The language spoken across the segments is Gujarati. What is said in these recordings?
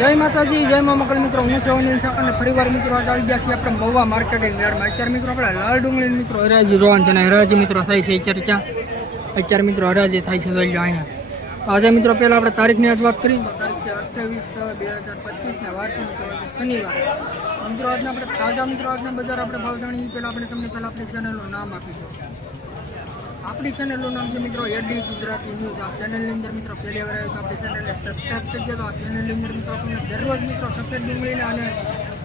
જય માતાજી, જય મા મકલ મિત્રો. હું સૌની અને ફરીવાર મિત્રો આજે આવી ગયા છીએ આપણે મહુવા માર્કેટિંગ યાર્ડમાં. અત્યારે મિત્રો આપણે લાલ ડુંગળી મિત્રો હરાજી જોવાનું છે ને હરાજી મિત્રો થાય છે અત્યારે મિત્રો હરાજી થાય છે અહીંયા. આજે મિત્રો પહેલાં આપણે તારીખની આજ વાત કરીએ તો તારીખ છે 28/6/2025 ને વાર છે મિત્રો શનિવાર. મિત્રો આજના આપણે તાજા મિત્રો આજના બજાર આપણે ભાવ જાણીએ પહેલાં આપણે તમને આપણી ચેનલનું નામ આપી દો. આપણી ચેનલનું નામ છે મિત્રો એડી ગુજરાતી ન્યૂઝ. આ ચેનલની અંદર મિત્રો પહેલી વાર આવ્યું તો આપણી ચેનલને સબસ્ક્રાઈબ કરી દો. આ ચેનલની અંદર મિત્રો આપણને દરરોજ મિત્રો સફેદ ડુંગળીના અને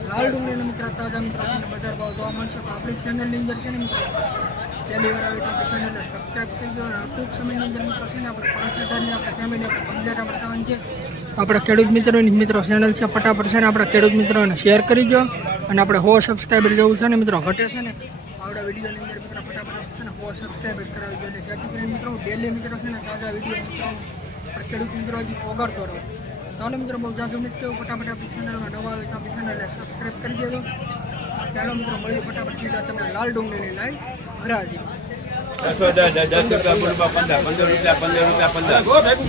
લાલ ડુંગળીના મિત્રો તાજા મિત્રો આપણને બજાર ભાવ જોવા મળશે. તો આપણી ચેનલની અંદર છે ને મિત્રો પહેલી વાર આવી તો આપણી ચેનલને સબસ્ક્રાઈબ કરી દો. અને ટૂંક સમયની અંદર મિત્રો છે ને આપણે 5,000ની આપણે ફેમિલી આપણે કમ્પ્લેટ આપણે થવાની છે. આપણા ખેડૂત મિત્રોની મિત્રો ચેનલ છે ફટાફટ છે ને આપણા ખેડૂત મિત્રોને શેર કરી દો. અને આપણે 100 સબસ્ક્રાઈબર જેવું છે ને મિત્રો ઘટે છે ને આવડા વિડીયોની અંદર મિત્રો ફટાફટ છે ને 100 સબસ્ક્રાઈબર કરાવી દો. એટલે જેથી કરીને મિત્રો ડેલી મિત્રો છે ને તાજા વિડીયો મિત્રો ખેડૂત મિત્રો હજી ઓગાળતો રહો. ચાલો મિત્રો બહુ જાજુ નથી કેવું, ફટાફટ આપણી ચેનલમાં નવા આવે તો આપણી ચેનલને સબસ્ક્રાઈબ કરી દેજો. ચાલો મિત્રો મળીએ ફટાફટ સીધા તમને લાલ ડુંગળીની લાઈવ હરાજી. 10 રૂપિયા 15 રૂપિયા 15 રૂપિયા 218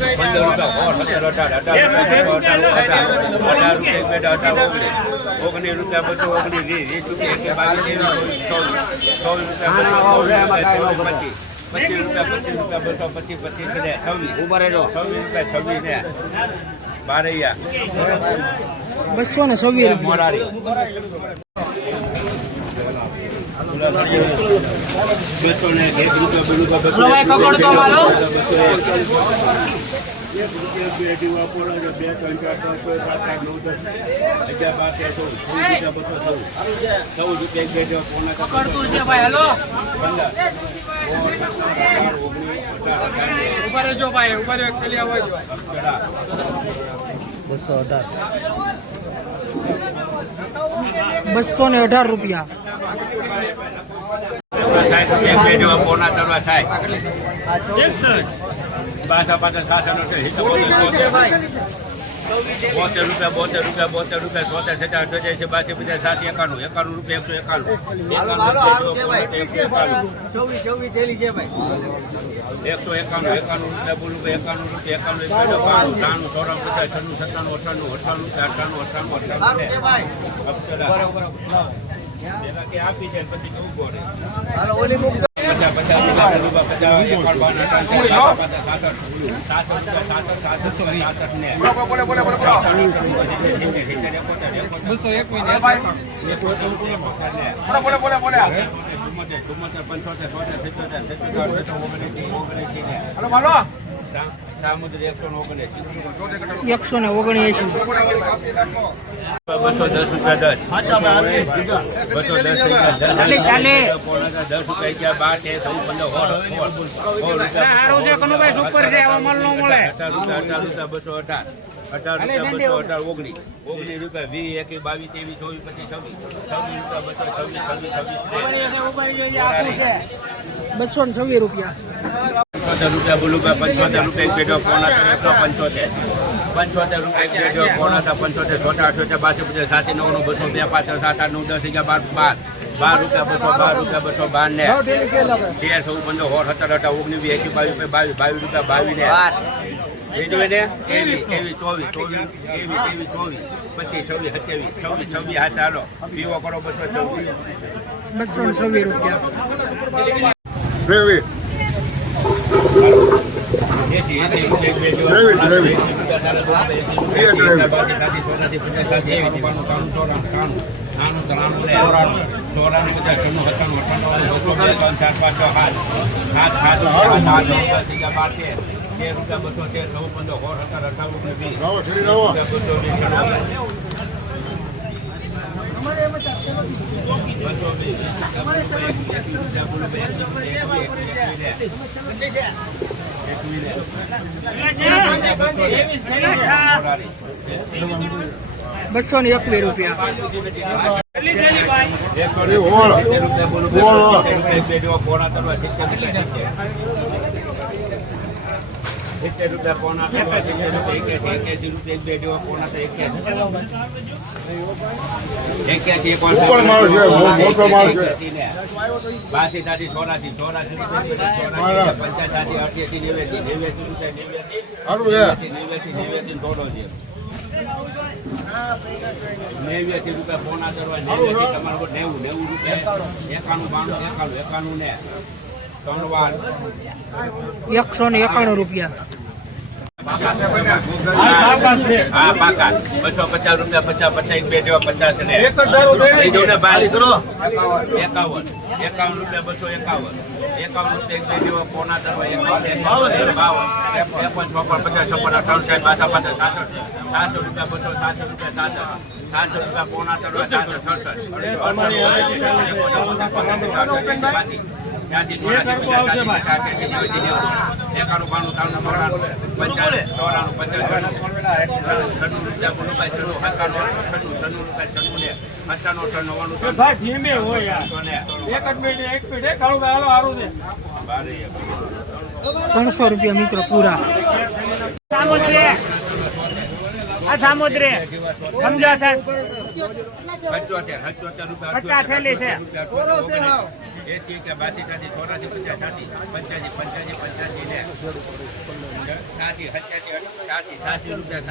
રૂપિયા. સામુદ્રી 179 210 રૂપિયા. 75 રૂપિયા બોલું 75 રૂપિયા પેટો પોણા 175 75 રૂપિયા પેટો પોણા 75 છોટા 88 82 50 200 2 5 7 8 9 10 11 12 80 નેવ્યાસી રૂપિયા પોણા કરવા 89 તમારો 90 રૂપિયા 91 92 91 ને 3 વાર 191 રૂપિયા. હા પાકા 250 રૂપિયા 50 50 બે દેવા 50 ને એક જ ને બાલી કરો 51 રૂપિયા 251 51 રૂપિયા એક બે દેવા પોણા કરવા 51 700 રૂપિયા 700 રૂપિયા પોણા કરવા 766 ત્યાંથી 300 રૂપિયા મિત્રો પૂરા. આ સામુદ્રી સમજો સાહેબ 75 રૂપિયા 50 થેલી છે 80 કે 82 84 85 85 ને 80 87 રૂપિયા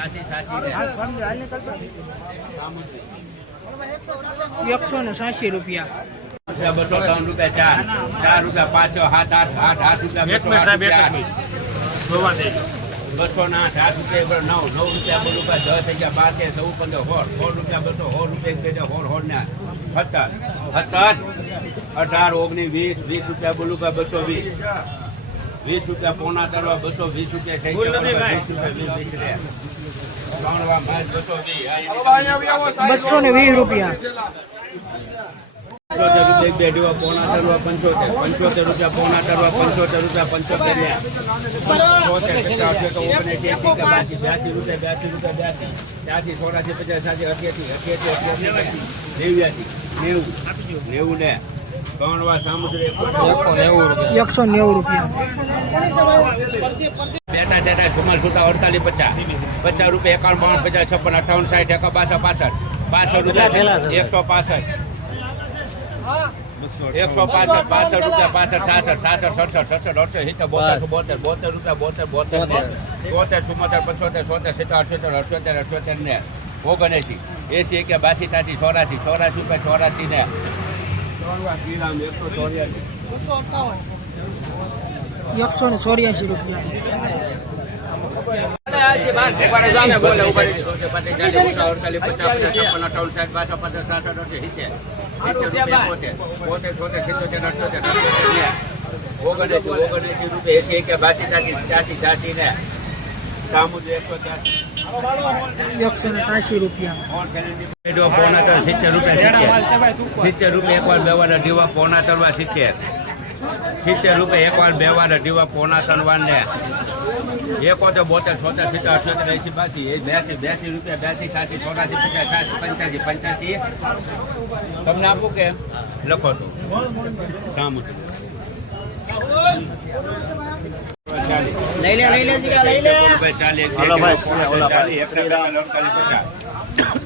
180 રૂપિયા. 203 રૂપિયા 4 રૂપિયા 5 7 8 8 રૂપિયા 208 રૂપિયા 9 રૂપિયા 10 11 12 13 14 15 16 રૂપિયા 17 18 19 20 રૂપિયા બોલું 220 20 રૂપિયા પોણા કરવા 220 રૂપિયા 220 રૂપિયા. 75 રૂપિયા પોણા કરવા 75 રૂપિયા પોણા કરવા 75 રૂપિયા 75 સામુદ્રી 190 રૂપિયા. બેટા દેતા સુમાલ સુતા 48 50 રૂપિયા 51 52 56 58 60 65 રૂપિયા 165 65 રૂપિયા 65 66 67 68 70 ને 79 80 કે 82 84 84 ને 184 રૂપિયા. સામુદ્રી 183 રૂપિયા. 70 રૂપિયા એકવાર બેવાના દીવા પોણા તરવા 70 રૂપિયા એકવાર બેવાના દીવા પોણા તરવા ને 71 72 76 87 80 રૂપિયા 82 80 85 તમને આપું કે લખો તો સામુદ્રી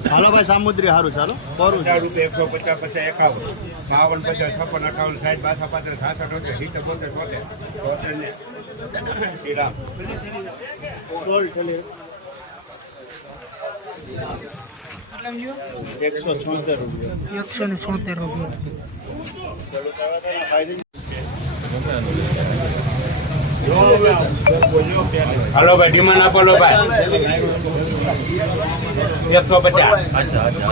હાલો ભાઈ સામુદ્રી સારું ચાલો બરું 150 50 51 52 56 58 60 62 63 શ્રીરામ 176 રૂપિયા 176 રૂપિયા. હાલો ભાઈ ડિમાન્ડ આપો લો ભાઈ 150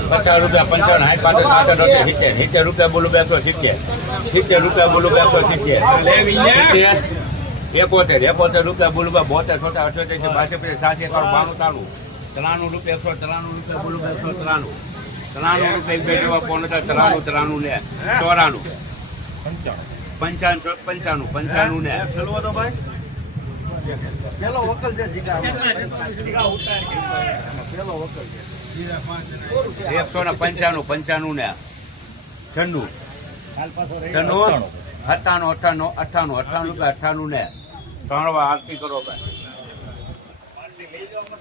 50 રૂપિયા 55 70 રૂપિયા બોલું 270 રૂપિયા બોલું 270 71 રૂપિયા બોલું 72 78 82 93 રૂપિયા 193 બોલું 293 93 રૂપિયા એક બે જેવા પોણ 93 ને 94 95 ને ચલવો તો ભાઈ પેલો વકલ છે જીગા પેલો વકલ છે 195 ને 96 98 રૂપિયા 98 ને 3 વાર આરતી કરો ભાઈ